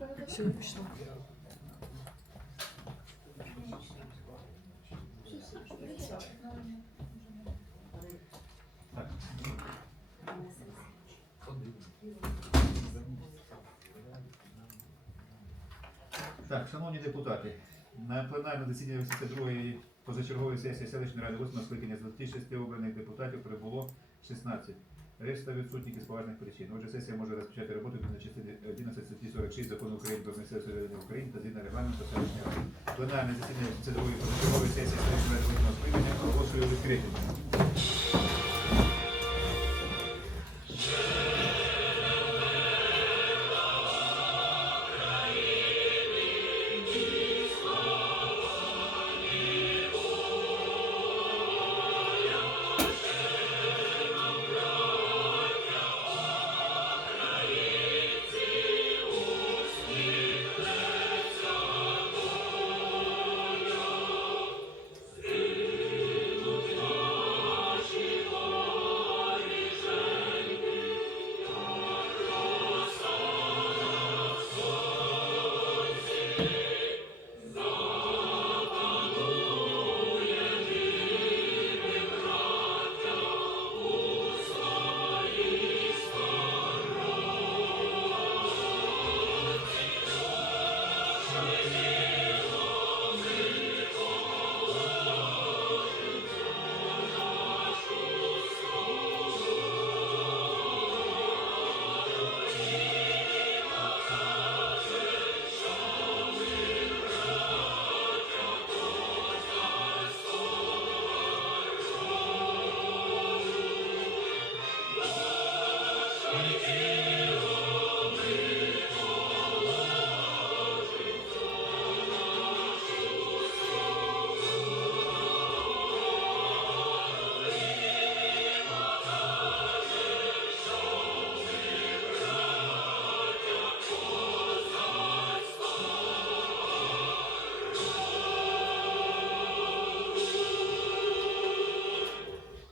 Все, я пішла. Так, шановні депутати, на пленарне засідання 82-ї позачергової сесії селищної ради 8 скликання з 26 обраних депутатів прибуло 16. Решта відсутніх із поважних причин. Отже, сесія може розпочати роботу на частині 11 статті 46 закону України про місцеве самоврядування України та згідно регламенту селищної ради. Пленарне засідання 82-ї позачергової сесії селищної ради 8 скликання оголошую відкритим.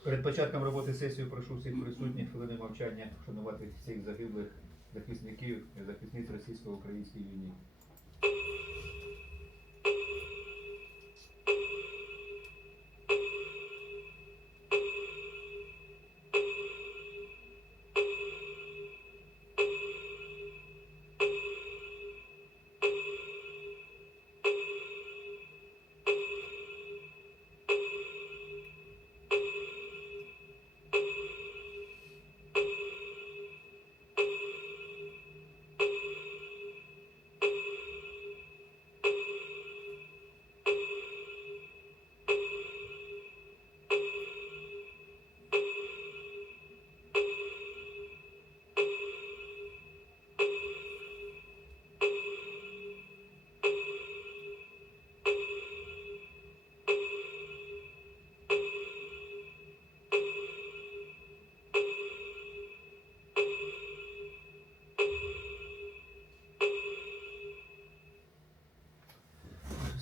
Перед початком роботи сесії прошу всіх присутніх хвилини мовчання вшанувати всіх загиблих захисників і захисниць російсько-української війни.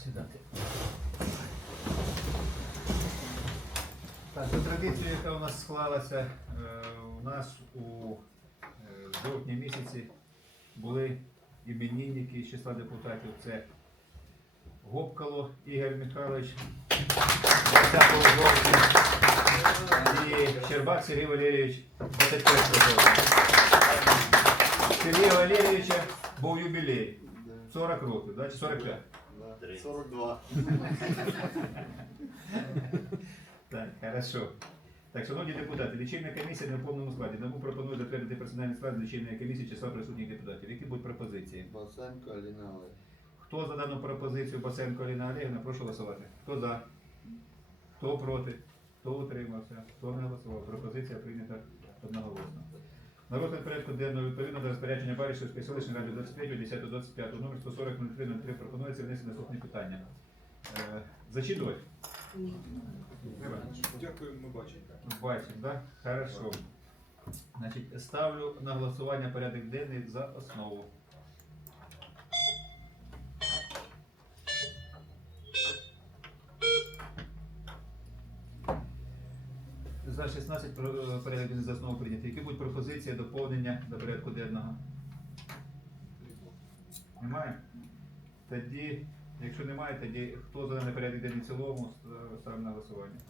Сідати. Так, за традицією, яка у нас склалася, е, у нас у е, жовтні місяці були іменинники з числа депутатів. Це Гопкало Ігор Михайлович і Щербак Сергій Валерійович 21 жовтня. Сергія Валерійовича був юбілей. 40 років, да? чи 45? Да, 42. Так, хорошо. Так, шановні депутати, лічильна комісія не в повному складі. Тому пропоную затвердити персональний склад лічильної комісії числа присутніх депутатів. Які будуть пропозиції? Басенко Аліна Олег. Хто за дану пропозицію Басенко Аліна Олегівна, прошу голосувати. Хто за? Хто проти? Хто утримався? Хто не голосував? Пропозиція прийнята одноголосно. На розгляд порядку денного відповідно до розпорядження Баришівської селищної ради 23 10 25 номер 140 03 03 пропонується внести наступні питання. Е, зачитувати? Дякую, ми бачимо. Бачимо, да? Хорошо. Значить, ставлю на голосування порядок денний за основу. За 16 про- е, порядок за основу прийнятий. Які будуть пропозиції доповнення до порядку денного? Немає? Тоді, якщо немає, тоді хто за даний порядок денний цілому, ставимо на голосування.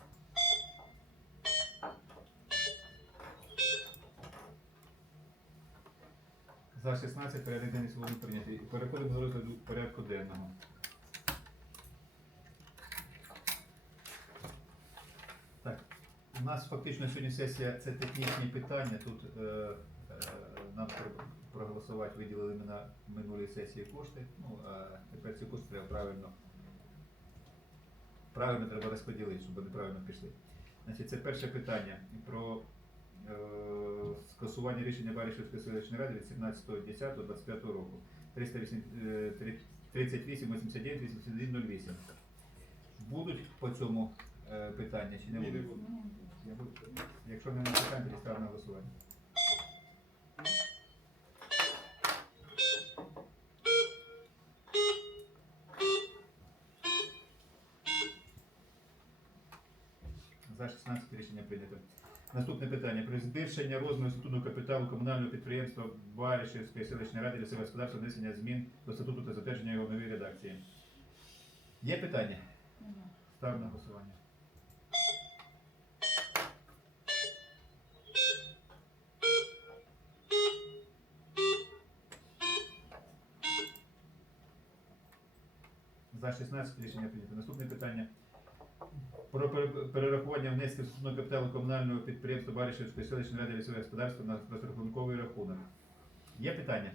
За 16 порядок денний цілому прийнятий. Переходимо до розгляду порядку денного. Так, у нас фактично сьогодні сесія це технічні питання. Тут е, е, нам проголосувати, виділили ми на минулій сесії кошти. Ну, а тепер ці кошти треба правильно. Правильно треба розподілити, щоб вони правильно пішли. Значить, це перше питання про е, скасування рішення Баришівської селищної ради від 17.10.25 року. 308, е, 38, 89, 81, 08. Будуть по цьому е, питання чи не будуть? Я буду. Якщо питань, тоді ставимо на голосування. За 16 рішення прийнято. Наступне питання. Про збільшення розміру статутного капіталу комунального підприємства Баришівської селищної ради лісового господарства внесення змін до статуту та затвердження його в новій редакції. Є питання? Ставимо на голосування. За 16 рішення прийнято. Наступне питання. Про перерахування внесків стосовно капіталу комунального підприємства Баришівської селищної ради лісового господарства на розрахунковий рахунок. Є питання?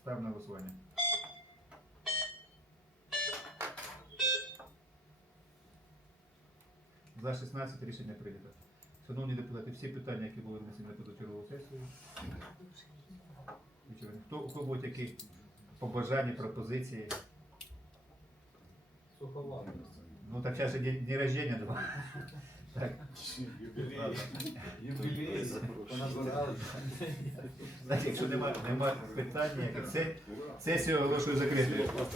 Ставимо на голосування. За 16 рішення прийнято. Шановні депутати, всі питання, які були внесені на позачергову сесію. Хто, будуть які побажання, пропозиції? Суховато. Ну так зараз день, день рождения два. Так. Юбілей. Понабирали. Якщо немає нема питань це сесію оголошую закритою. Так,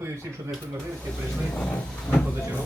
дякую всім, що знайшли можливість і прийшли. На позачергову